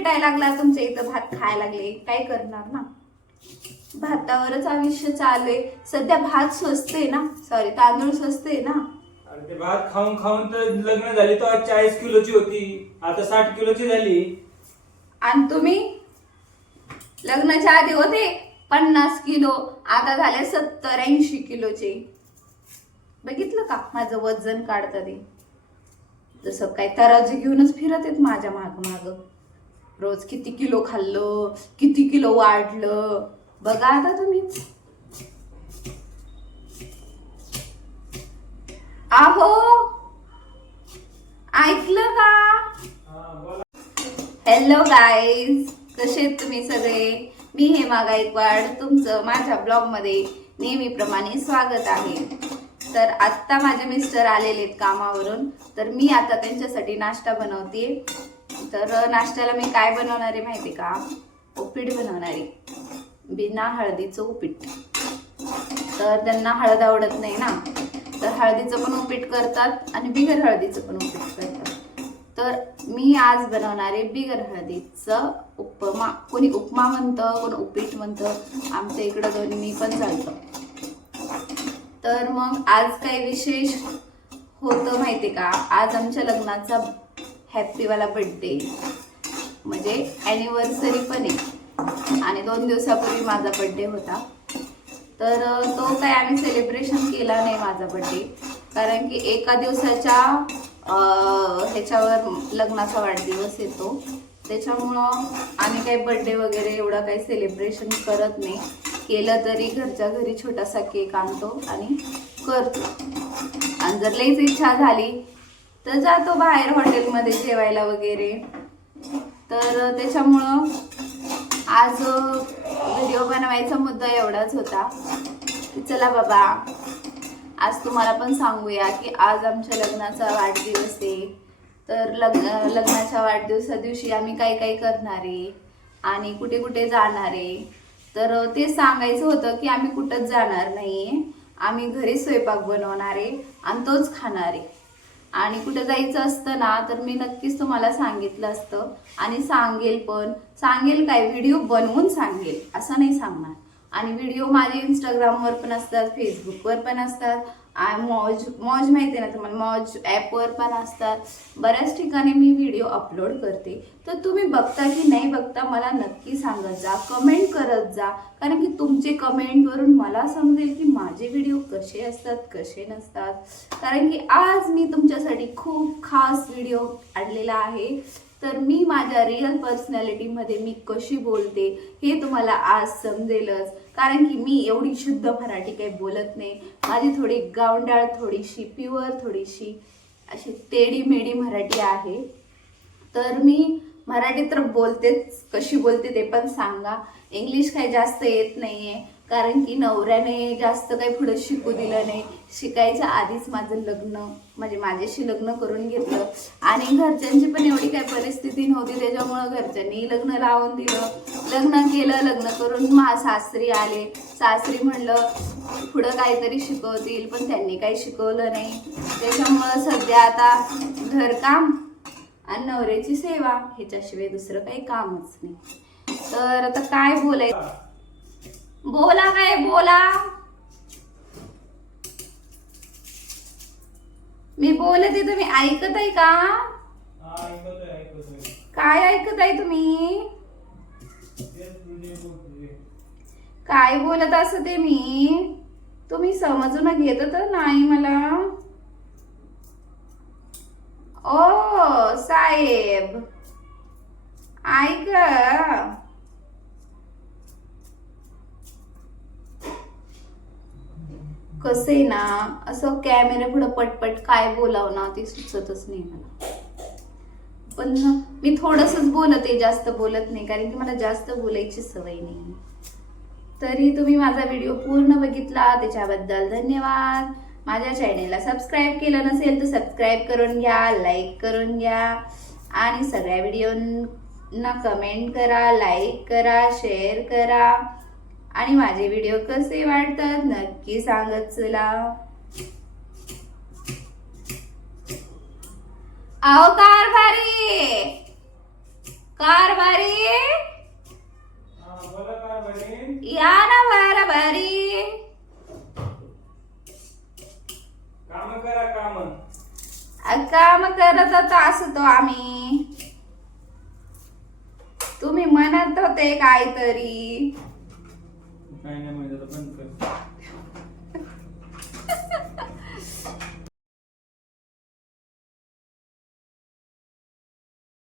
भेटायला लागला तुमच्या इथं भात खायला लागले काय करणार ना? भातावरच आयुष्य चालू आहे सध्या भात स्वस्त आहे ना? सॉरी तांदूळ स्वस्त आहे ना? अरे ते भात खाऊन खाऊन तर लग्न झाली तर चाळीस किलोची होती. आता साठ किलोची झाली. आणि तुम्ही? लग्नाच्या आधी होते पन्नास किलो आता झाले सत्तर ऐंशी किलोचे. बघितलं का? माझं वजन काढतं ते. जसं काय तराजू घेऊनच फिरत आहेत माझ्या माग माग. रोज किती किलो खाल्लं किती किलो वाढलं. बघा आता तुम्ही. आहो! ऐकलं का? हॅलो गाईज कसे आहेत तुम्ही सगळे? मी हेमा गायकवाड. तुमचं माझ्या ब्लॉगमध्ये नेहमीप्रमाणे स्वागत आहे. तर आत्ता माझे मिस्टर आलेले आहेत कामावरून. तर मी आता त्यांच्यासाठी नाश्ता बनवते तर नाश्त्याला मी काय बनवणार आहे माहिती का? उपीट बनवणार आहे. बिना हळदीचं उपीट. तर त्यांना हळद आवडत नाही ना? तर हळदीचं पण उपीट करतात आणि बिगर हळदीचं पण उपीट करतात. तर मी आज बनवणार आहे बिगर हळदीचं उपमा. कोणी उपमा म्हणतं कोणी उपीट म्हणतं आमच्या इकडं दोन्ही पण चालतं. तर मग आज काय विशेष होतं माहिती का? आज आमच्या लग्नाचा हॅप्पीवाला बड्डे म्हणजे ॲनिव्हर्सरी पण आहे. आणि दोन दिवसापूर्वी माझा बड्डे होता. तर तो काय आम्ही सेलिब्रेशन केला नाही माझा बड्डे कारण की एका दिवसाच्या ह्याच्यावर लग्नाचा वाढदिवस येतो त्याच्यामुळं आम्ही काही बड्डे वगैरे एवढा काही सेलिब्रेशन करत नाही. केलं तरी घरच्या घरी छोटासा केक आणतो आणि करतो. आणि जर लईच इच्छा झाली तर जातो बाहेर हॉटेलमध्ये जेवायला वगैरे. तर त्याच्यामुळं आज व्हिडिओ बनवायचा मुद्दा एवढाच होता. की चला बाबा आज तुम्हाला पण सांगूया की आज आमच्या लग्नाचा वाढदिवस आहे. तर लग्न लग्नाच्या वाढदिवसा दिवशी आम्ही काय काय करणार आहे आणि कुठे कुठे जाणार आहे. तर ते सांगायचं होतं की आम्ही कुठंच जाणार नाही आम्ही घरी स्वयंपाक बनवणार आहे आणि तोच खाणार आहे. आणि कुठे जायचं असतं ना तर मी नक्कीच तुम्हाला सांगितलं असतं. आणि सांगेल पण. सांगेल काय? व्हिडिओ बनवून सांगेल. असं नाही सांगणार. आणि व्हिडिओ माझे इंस्टाग्रामवर पण असतात फेसबुकवर पण असतात. मौज मौज माहिती आहे ना तुम्हाला मौज ॲपवर पण असतात. बऱ्याच ठिकाणी मी व्हिडिओ अपलोड करते. तर तुम्ही बघता की नाही बघता मला नक्की सांगत जा कमेंट करत जा. कारण की तुमचे कमेंटवरून मला समजेल की माझे व्हिडिओ कसे असतात कसे नसतात. कारण की आज मी तुमच्यासाठी खूप खास व्हिडिओ आणलेला आहे. तर मी माझ्या रिअल पर्सनॅलिटीमध्ये मी कशी बोलते हे तुम्हाला आज समजेलच. कारण की मी एवढी शुद्ध मराठी काही बोलत नाही. माझी थोडी गावंडाळ थोडीशी प्युअर थोडीशी अशी तेडी मेडी मराठी आहे. तर मी मराठी तर बोलतेच कशी बोलते ते पण सांगा. इंग्लिश काही जास्त येत नाही आहे कारण की नवऱ्याने जास्त काही पुढं शिकू दिलं नाही. शिकायच्या आधीच माझं लग्न म्हणजे माझ्याशी लग्न करून घेतलं. आणि घरच्यांची पण एवढी काही परिस्थिती नव्हती त्याच्यामुळं घरच्यांनी लग्न लावून दिलं. लग्न केलं लग्न करून मा सासरी आले. सासरी म्हणलं पुढं काहीतरी शिकवतील पण त्यांनी काही शिकवलं नाही. त्याच्यामुळं सध्या आता घरकाम आणि नवऱ्याची सेवा ह्याच्याशिवाय दुसरं काही कामच नाही. तर आता काय बोलायचं? बोला काय बोला. मी बोलते तुम्ही ऐकत आहे का. काय ऐकत आहे तुम्ही. काय बोलत असं ते मी? तुम्ही समजून घेत तर नाही मला. ओ साहेब. ऐक. कसं आहे ना असं कॅमेरा पुढं पटपट काय बोलावं ना ते सुचतच नाही मला. पण मी थोडंसंच बोलते जास्त बोलत नाही कारण की मला जास्त बोलायची सवय नाही. तरी तुम्ही माझा व्हिडिओ पूर्ण बघितला त्याच्याबद्दल धन्यवाद. माझ्या चॅनेलला सबस्क्राईब केलं नसेल तर सबस्क्राईब करून घ्या लाईक करून घ्या. आणि सगळ्या व्हिडिओना कमेंट करा लाईक करा शेअर करा. आणि माझे व्हिडिओ कसे वाटतात नक्की सांगत चला. अहो कारभारी कारभारी बोला काय बहीण या ना कारभारी काम करा काम. काम करत असतो आम्ही. तुम्ही म्हणत होते काहीतरी. काय नाही म्हणजे बंद कर.